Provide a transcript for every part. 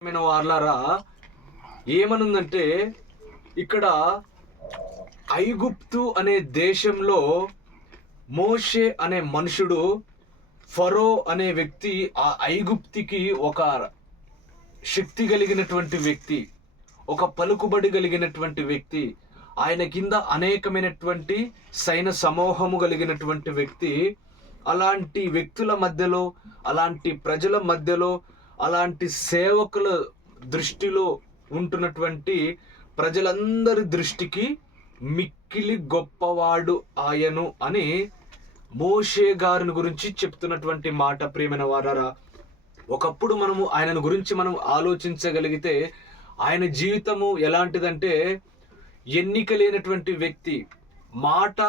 ప్రియమైన వార్లారా ఏమనుందంటే ఇక్కడ ఐగుప్తు అనే దేశంలో మోషే అనే మనుషుడు ఫరో అనే వ్యక్తి ఆ ఐగుప్తికి ఒక శక్తి కలిగినటువంటి వ్యక్తి ఒక పలుకుబడి కలిగినటువంటి వ్యక్తి ఆయన కింద అనేకమైనటువంటి సైన సమూహము కలిగినటువంటి వ్యక్తి అలాంటి వ్యక్తుల మధ్యలో అలాంటి ప్రజల మధ్యలో అలాంటి సేవకుల దృష్టిలో ఉంటున్నటువంటి ప్రజలందరి దృష్టికి మిక్కిలి గొప్పవాడు ఆయను అని మోషే గారిని గురించి చెప్తున్నటువంటి మాట ప్రియమైన వారారా. ఒకప్పుడు మనము ఆయనను గురించి మనం ఆలోచించగలిగితే ఆయన జీవితము ఎలాంటిదంటే ఎన్నిక లేనటువంటి వ్యక్తి మాట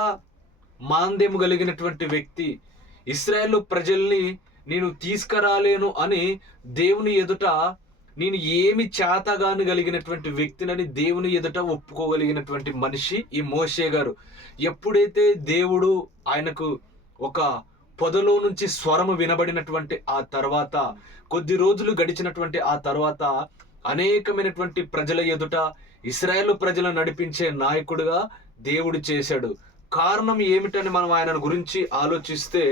మాంద్యము కలిగినటువంటి వ్యక్తి ఇస్రాయేల్ ప్రజల్ని నేను తీసుకురాలేను అని దేవుని ఎదుట నేను ఏమి చేతగాను కలిగినటువంటి వ్యక్తినని దేవుని ఎదుట ఒప్పుకోగలిగినటువంటి మనిషి ఈ మోషే గారు. ఎప్పుడైతే దేవుడు ఆయనకు ఒక పొదలో నుంచి స్వరము వినబడినటువంటి ఆ తర్వాత కొద్ది రోజులు గడిచినటువంటి ఆ తర్వాత అనేకమైనటువంటి ప్రజల ఎదుట ఇస్రాయేల్ ప్రజలను నడిపించే నాయకుడిగా దేవుడు చేశాడు. కారణం ఏమిటని మనం ఆయన గురించి ఆలోచిస్తే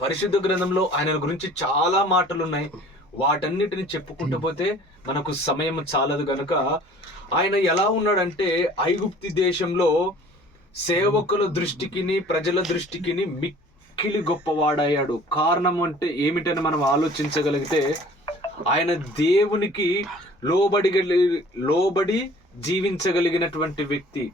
పరిశుద్ధ గ్రంథంలో ఆయన గురించి చాలా మాటలు ఉన్నాయి వాటన్నిటిని చెప్పుకుంటూ పోతే మనకు సమయం చాలదు గనుక ఆయన ఎలా ఉన్నాడంటే ఐగుప్తి దేశంలో సేవకుల దృష్టికిని ప్రజల దృష్టికిని మిక్కిలి గొప్పవాడయ్యాడు. కారణం అంటే ఏమిటని మనం ఆలోచించగలిగితే ఆయన దేవునికి లోబడి లోబడి జీవించగలిగినటువంటి వ్యక్తి.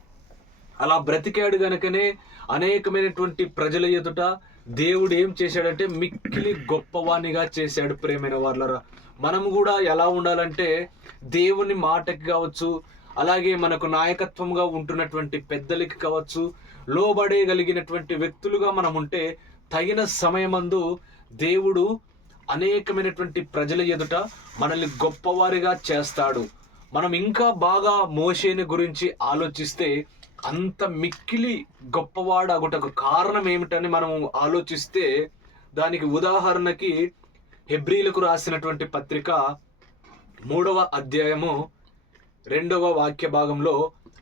అలా బ్రతికాడు గనుకనే అనేకమైనటువంటి ప్రజల ఎదుట దేవుడు ఏం చేశాడంటే మిక్కిలి గొప్పవాణిగా చేశాడు ప్రేమైన వాళ్ళరా మనము కూడా ఎలా ఉండాలంటే దేవుని మాటకి కావచ్చు అలాగే మనకు నాయకత్వంగా ఉంటున్నటువంటి పెద్దలకి కావచ్చు లోబడేయగలిగినటువంటి వ్యక్తులుగా మనం ఉంటే తగిన సమయమందు దేవుడు అనేకమైనటువంటి ప్రజల ఎదుట మనల్ని గొప్పవారిగా చేస్తాడు. మనం ఇంకా బాగా మోషేని గురించి ఆలోచిస్తే అంత మిక్కిలి గొప్పవాడు అగుటకు కారణం ఏమిటని మనం ఆలోచిస్తే దానికి ఉదాహరణకి హెబ్రీలకు రాసినటువంటి పత్రిక మూడవ అధ్యాయము రెండవ వాక్య భాగంలో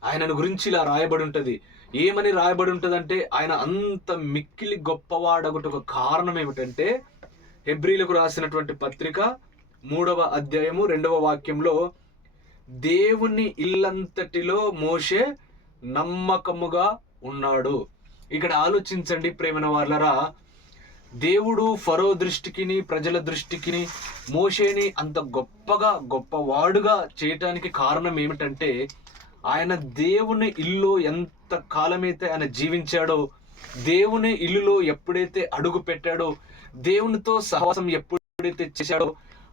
ఆయనను గురించి ఇలా రాయబడి ఉంటుంది ఏమని రాయబడి ఉంటుందంటే ఆయన అంత మిక్కిలి గొప్పవాడగుటకు కారణం ఏమిటంటే హెబ్రీలకు రాసినటువంటి పత్రిక మూడవ అధ్యాయము రెండవ వాక్యంలో దేవుని ఇల్లంతటిలో మోషే నమ్మకముగా ఉన్నాడు. ఇక్కడ ఆలోచించండి ప్రేమన వాళ్ళరా దేవుడు ఫరో దృష్టికిని ప్రజల దృష్టికిని మోషేని అంత గొప్పగా గొప్పవాడుగా చేయటానికి కారణం ఏమిటంటే ఆయన దేవుని ఇల్లు ఎంత కాలమైతే ఆయన జీవించాడో దేవుని ఇల్లులో ఎప్పుడైతే అడుగు పెట్టాడో దేవునితో సహవాసం ఎప్పుడైతే చేశాడో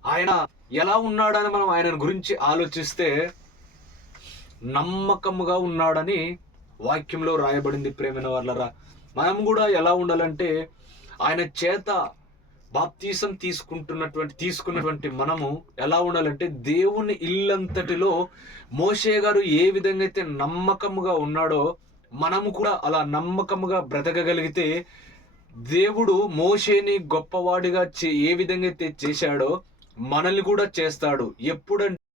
ఆయన ఎలా ఉన్నాడని మనం ఆయన గురించి ఆలోచిస్తే నమ్మకముగా ఉన్నాడని వాక్యంలో రాయబడింది ప్రేమైన వాళ్ళరా మనం కూడా ఎలా ఉండాలంటే ఆయన చేత బాప్తీసం తీసుకుంటున్నటువంటి తీసుకున్నటువంటి మనము ఎలా ఉండాలంటే దేవుని ఇల్లంతటిలో మోషే గారు ఏ విధంగా అయితే నమ్మకముగా ఉన్నాడో మనము కూడా అలా నమ్మకముగా బ్రతకగలిగితే దేవుడు మోషేని గొప్పవాడిగా చే ఏ విధంగా అయితే చేశాడో మనల్ని కూడా చేస్తాడు. ఎప్పుడంటే